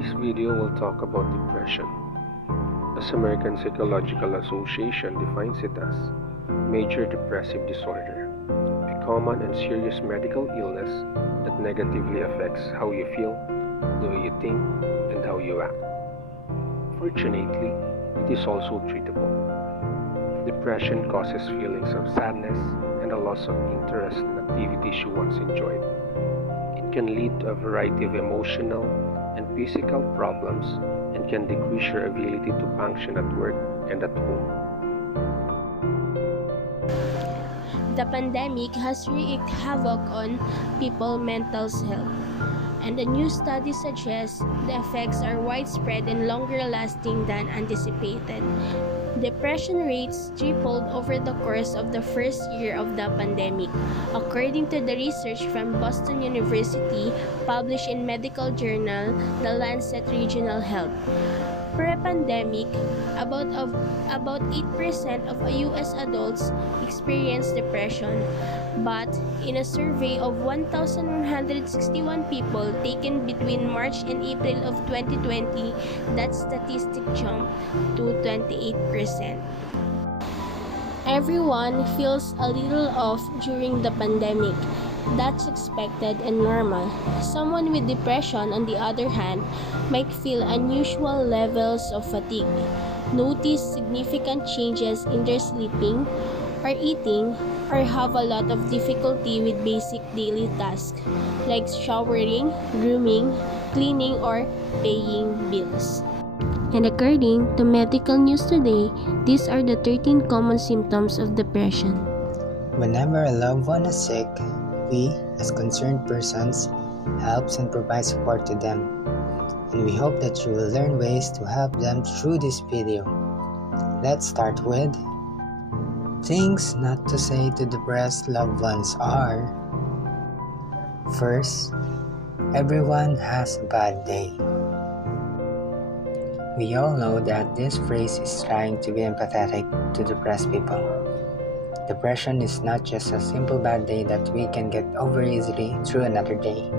this video will talk about depression, as American Psychological Association defines it as major depressive disorder, a common and serious medical illness that negatively affects how you feel, the way you think, and how you act. Fortunately, it is also treatable. Depression causes feelings of sadness and a loss of interest in activities you once enjoyed. It can lead to a variety of emotional and physical problems and can decrease your ability to function at work and at home. The pandemic has wreaked havoc on people's mental health, and a new study suggests the effects are widespread and longer lasting than anticipated. Depression rates tripled over the course of the first year of the pandemic, according to the research from Boston University published in medical journal The Lancet Regional Health. Pre-pandemic, about 8% of US adults experience depression, but in a survey of 1,161 people taken between March and April of 2020, that statistic jumped to 28%. Everyone feels a little off during the pandemic. That's expected and normal. Someone with depression, on the other hand, might feel unusual levels of fatigue, notice significant changes in their sleeping or eating, or have a lot of difficulty with basic daily tasks like showering, grooming, cleaning, or paying bills. And according to Medical News Today, these are the 13 common symptoms of depression. Whenever a loved one is sick, we, as concerned persons, help and provide support to them. And we hope that you will learn ways to help them through this video. Let's start with things not to say to depressed loved ones are: first, everyone has a bad day. We all know that this phrase is trying to be empathetic to depressed people. Depression is not just a simple bad day that we can get over easily through another day.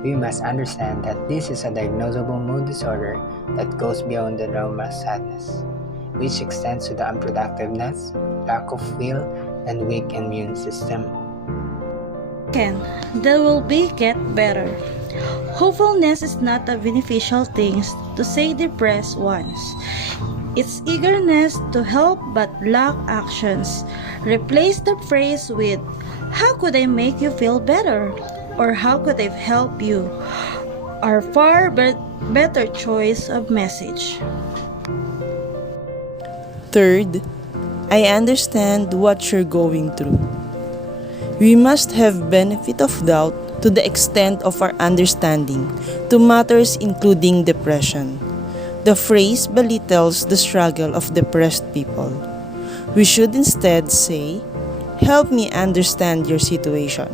We must understand that this is a diagnosable mood disorder that goes beyond the normal sadness, which extends to the unproductiveness, lack of will, and weak immune system. Second, there will be get better. Hopefulness is not a beneficial thing to say depressed ones. It's eagerness to help but lack actions. Replace the phrase with, "How could I make you feel better?" or "How could I help you?" are far better choice of message. Third, I understand what you're going through. We must have benefit of doubt to the extent of our understanding to matters including depression. The phrase belittles the struggle of depressed people. We should instead say, "Help me understand your situation."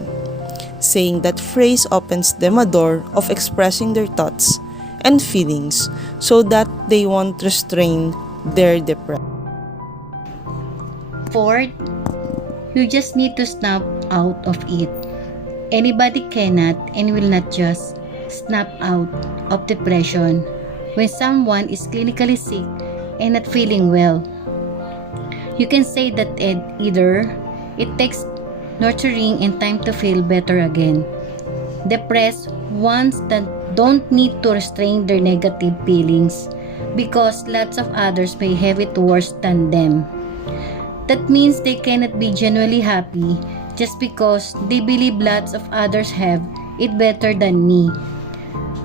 Saying that phrase opens them a door of expressing their thoughts and feelings so that they won't restrain their depression. Fourth, you just need to snap out of it. Anybody cannot and will not just snap out of depression when someone is clinically sick and not feeling well. You can say that either it takes nurturing and time to feel better again. Depressed ones that don't need to restrain their negative feelings because lots of others may have it worse than them. That means they cannot be genuinely happy just because they believe lots of others have it better than me.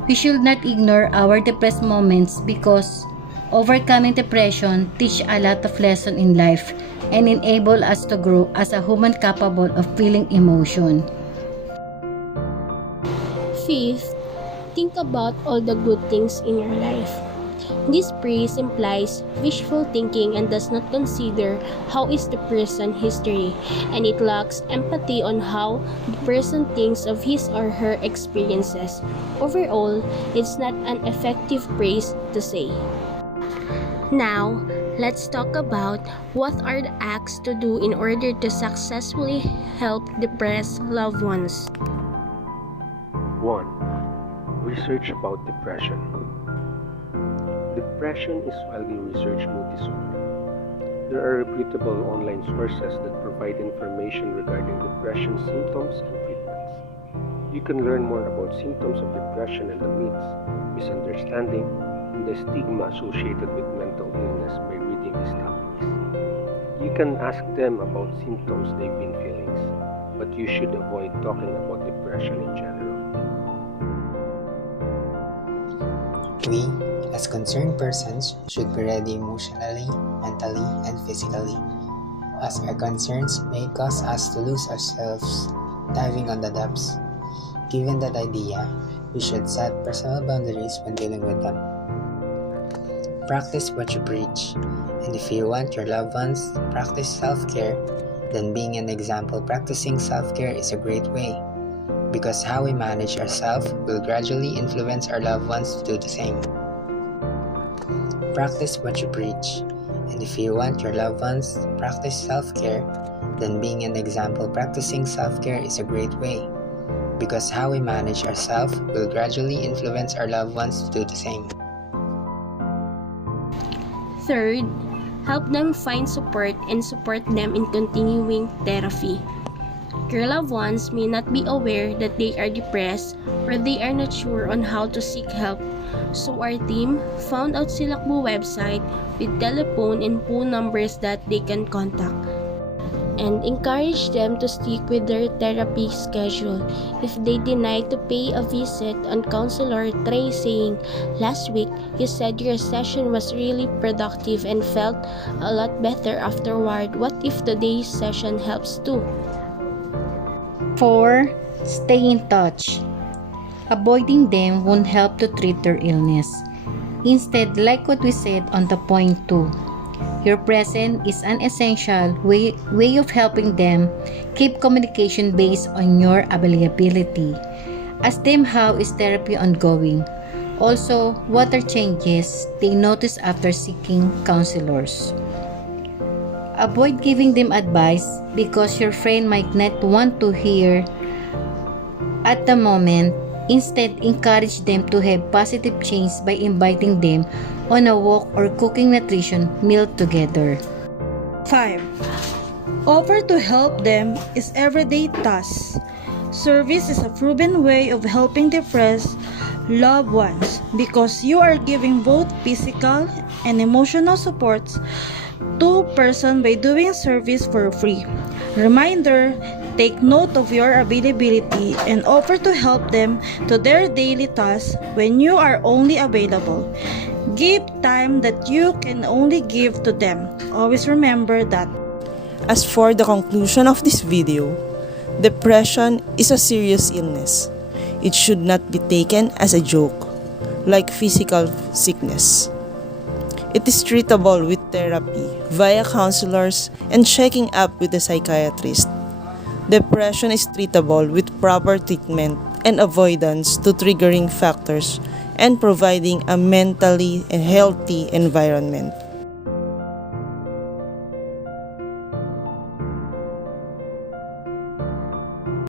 We should not ignore our depressed moments because overcoming depression teach a lot of lessons in life and enable us to grow as a human capable of feeling emotion. Fifth, think about all the good things in your life. This phrase implies wishful thinking and does not consider how is the person's history, and it lacks empathy on how the person thinks of his or her experiences. Overall, it's not an effective phrase to say. Now, let's talk about what are the acts to do in order to successfully help depressed loved ones. 1. Research about depression. Depression is widely researched mood disorder. There are reputable online sources that provide information regarding depression symptoms and treatments. You can learn more about symptoms of depression and the myths, misunderstanding, and the stigma associated with mental illness by reading these topics. You can ask them about symptoms they've been feeling, but you should avoid talking about depression in general. We, as concerned persons, should be ready emotionally, mentally, and physically, as our concerns may cause us to lose ourselves diving on the depths. Given that idea, we should set personal boundaries when dealing with them. Practice what you preach, and if you want your loved ones to practice self-care, then being an example practicing self-care is a great way, because how we manage ourselves will gradually influence our loved ones to do the same. Practice what you preach, and if you want your loved ones to practice self-care, then being an example practicing self-care is a great way, because how we manage ourselves will gradually influence our loved ones to do the same. Third, help them find support and support them in continuing therapy. Your loved ones may not be aware that they are depressed or they are not sure on how to seek help. So our team found out Silakbo website with telephone and phone numbers that they can contact, and encourage them to stick with their therapy schedule. If they deny to pay a visit on counselor, try saying, "Last week you said your session was really productive and felt a lot better afterward. What if today's session helps too?" 4. Stay in touch. Avoiding them won't help to treat their illness. Instead, like what we said on the point 2, your presence is an essential way of helping them keep communication based on your availability. Ask them how is therapy ongoing. Also, what are changes they notice after seeking counselors. Avoid giving them advice because your friend might not want to hear at the moment. Instead, encourage them to have positive change by inviting them on a walk or cooking nutrition meal together. 5. Offer to help them is everyday tasks. Service is a proven way of helping depressed loved ones because you are giving both physical and emotional supports to person by doing service for free. Reminder, take note of your availability and offer to help them to their daily tasks when you are only available. Give time that you can only give to them. Always remember that. As for the conclusion of this video, depression is a serious illness. It should not be taken as a joke, like physical sickness. It is treatable with therapy, via counselors, and checking up with a psychiatrist. Depression is treatable with proper treatment and avoidance to triggering factors and providing a mentally healthy environment.